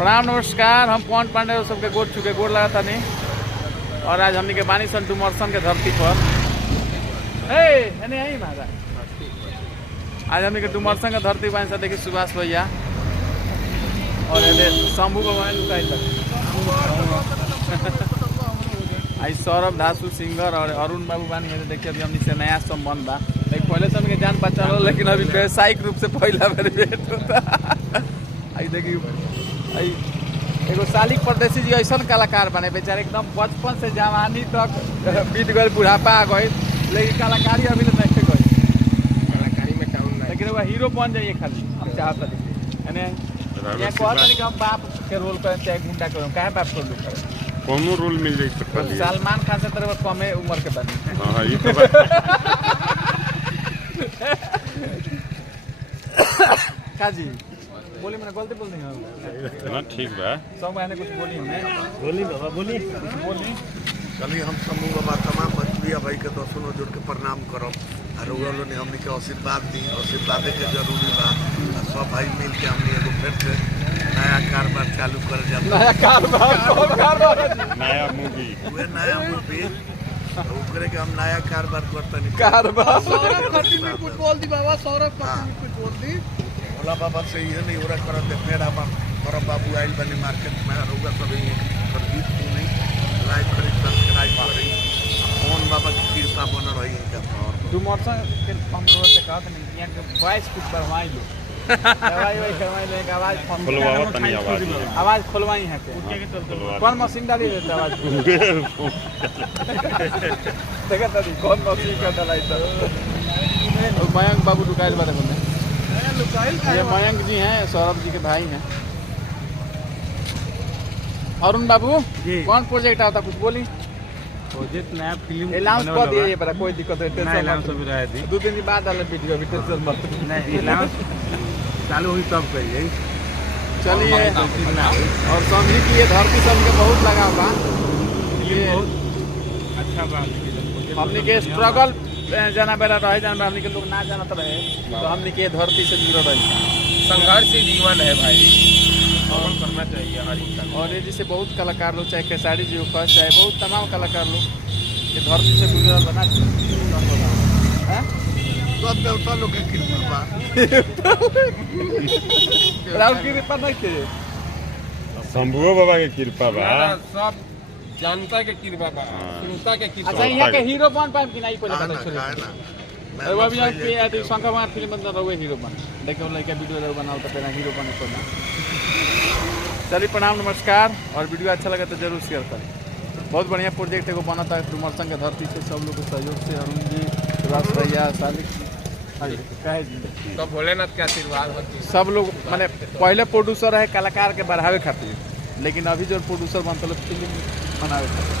प्रणाम नमस्कार। हम पवन पांडे सबके गोड़ चुके गोड़ लगा था नहीं। और आज हमने के बानी सन डुमरसन के धरती पर यही महाराज आज हमने के डुमरसन के धरती बानी सा देखी सुभाष भैया और शंभू भगवान लुकाई तक आई सौरभ धासु सिंगर और अरुण बाबू बानी देखिए अभी हमने से नया संबंध बा। पहले से हमके जान पहचान हो लेकिन अभी व्यावसायिक रूप से पहला बार भेंट होता। आई देखिए एगो सालिक परदेसी जी ऐसा कलाकार बने बेचारे एकदम बचपन से जवानी तक बीत गए बुढ़ापा आ गए लेकिन कलाकारी अभी तो नहीं गए। कलाकारी में काम नहीं लेकिन वो हीरो बन जाइए खाली हम चाहते कि हम बाप के रोल करें चाहे गुंडा करें काहे बाप को रोल करें कोनो रोल मिल जाए तो सलमान खान से तरह कमे उम्र के बने। हां ये तो बात काजी बोली मैंने गलती बोल दी ना ठीक बा सब मैंने कुछ बोली हमने बोली बाबा बोली चलिए हम समूह बाबा तमाम मछलिया भाई के दर्शनों जोड़ के प्रणाम करब और वो ने हमने के आशीर्वाद दी आशीर्वाद के जरूरी बा। सब भाई मिल के हमने एगो फिर से नया कारोबार चालू कर नया कारोबार नया मूवी वे नया मूवी ओकरे के हम नया कारोबार करतनी कारोबार सौरभ खट्टी में कुछ बोल दी बाबा सौरभ खट्टी में कुछ बोल दी भोला बाबा से ये नहीं हो रहा करते फिर हम बड़ा बाबू आइल बने मार्केट में होगा सब गीत सुनी लाइक करी सब्सक्राइब करी मोहन बाबा की कृपा बन रही है। डुमरसन के हम लोग से कहा था नहीं यहाँ के वॉइस कुछ बढ़वाई लो दवाई करवाई ले आवाज खुलवाओ तनी आवाज खुलवाई है के कौन मशीन डाली देता आवाज देखा था कौन मशीन का डालाई था मयंक बाबू दुकान बारे बोले ये मयंक जी हैं सौरभ जी के भाई हैं। अरुण बाबू कौन प्रोजेक्ट आता कुछ बोली प्रोजेक्ट नया फिल्म अनाउंस कर दिए बड़ा कोई दिक्कत नहीं नहीं अनाउंस अभी रह दी 2 दिन बाद डाले वीडियो अभी टेंशन मत नहीं अनाउंस चालू हुई तब करिए चलिए और समझी कि ये धरती सबके बहुत लगा हुआ ये बहुत अच्छा बात हमने के स्ट्रगल जाना बेरा रहे जाना हमने के लोग ना जानत रहे तो हमने के धरती से जुड़ल रही संघर्ष जीवन है भाई और करना चाहिए हर इंसान और ये जैसे बहुत कलाकार लोग चाहे खेसारी जी हो चाहे बहुत तमाम कलाकार लोग ये धरती से गुजरल बना सब देवता लोग के कृपा बा राउंड की कृपा नहीं के शंभू बाबा के कृपा बा सब जनता के कृपा बा जनता के कृपा अच्छा यहाँ के हीरो बन पाए कि नहीं पहले ना पता ना चले और अभी यहाँ के आदि शंकर भगवान फिल्म बन रहे हीरो बन देखो लड़का वीडियो बनाओ तो पहले हीरो बने को ना। चलिए प्रणाम नमस्कार और वीडियो अच्छा लगा तो जरूर शेयर करें। बहुत बढ़िया प्रोजेक्ट एगो बना था डुमरसन के धरती से सब लोग के सहयोग से अरुण जी सुभाष भैया सालिक तो भोलेनाथ के आशीर्वाद होती सब लोग मैंने पहले प्रोड्यूसर है कलाकार के बढ़ावे खातिर लेकिन अभी जो प्रोड्यूसर बनते लोग फिल्म बनावे खातिर।